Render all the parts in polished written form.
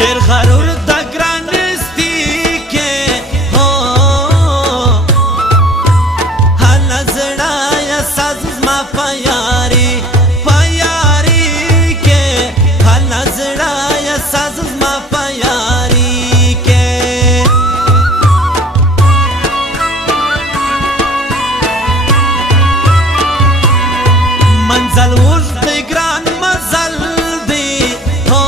ډېر غرور د ګرانستي کې هو حال زړه یا ساز زما په یاري کې حال زړه یا ساز زما په یاري کې منزل اوږد دی ګران مزل دی هو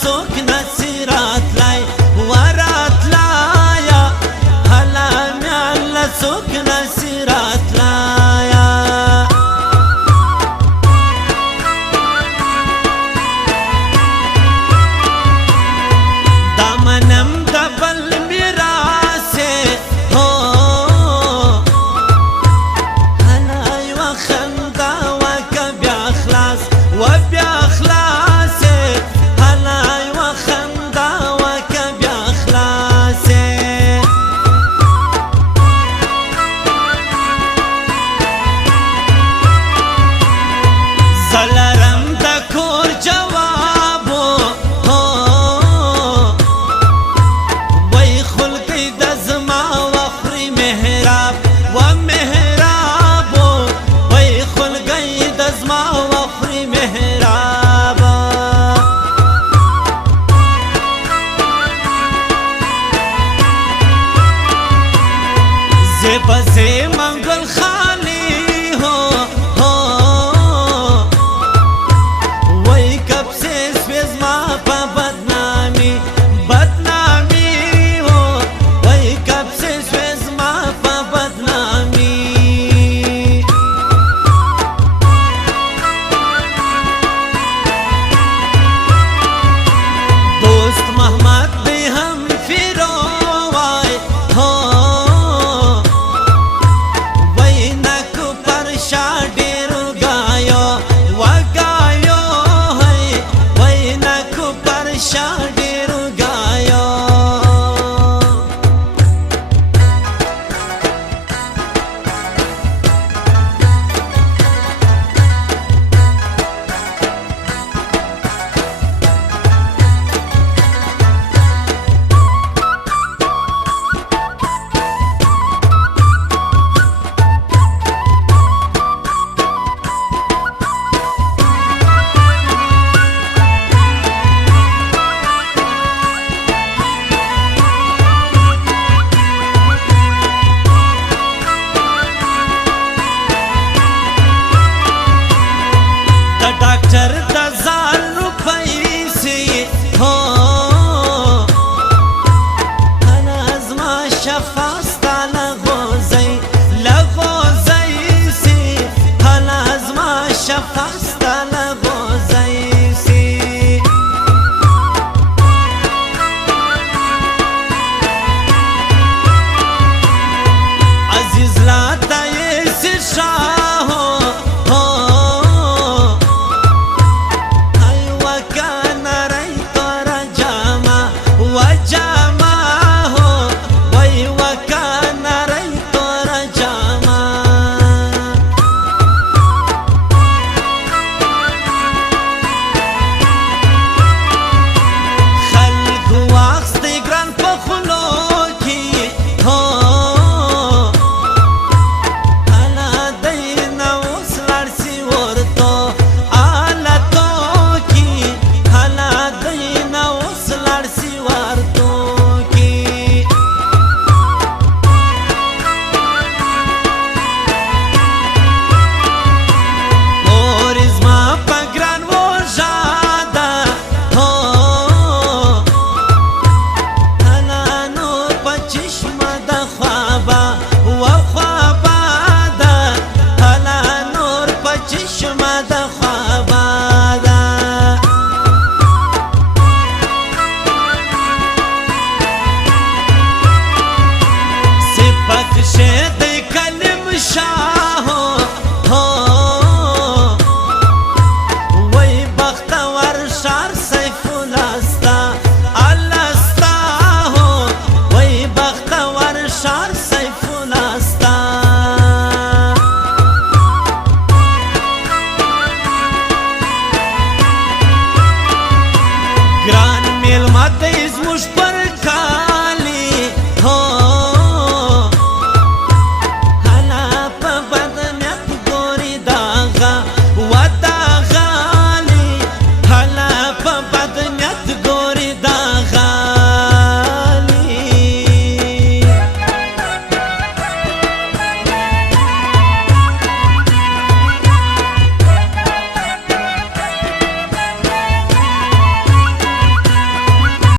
څوک نصیرات لای ورات لایا هلا مې الله څوک نصیرات لایا دامنم دبل میراث هو هلا یو خندا وکبی اخلاص وبی اخلاص هلا یو خندا وکبی اخلاص زلرم د کور جواب وای خلقی د زما وخری محراب و محراب وای خلقی د زما وخری محراب زب زی منگل خالی ہو وای کب سے سویز ما پا بدنامی بدنامی ہو وای کب سے سویز ما پا بدنامی دوست محمد بھی ہم فیرو وای ہو وای نکو پرشا ډیرو گایو وگایو وای نکو پرشا ډیرو گایو د ډاکټر د ځان روپیسې هو انا ازما شفا ستا لغوزی لغوزی سي انا ازما شفا ستا لغوزی سي عزیز لا تایس شاه وكان ريت رجاما وجاما وي وكان ريت رجاما خلق واخست ګران په خلو کې هو انا دین اوس لړسي ورته آلتو کې انا دین اوس لړسي ورته کې اور زما په ګران وژاده هو انا نور په چشمه د خوابه و خوابه ده انا نور په چشمه د خوابه ده صفت شه د کلم شاه هو وای بختور شار سیف الاستا الاستا هو وای بختور شار سیف الاستا ګران میلمه ته زموږ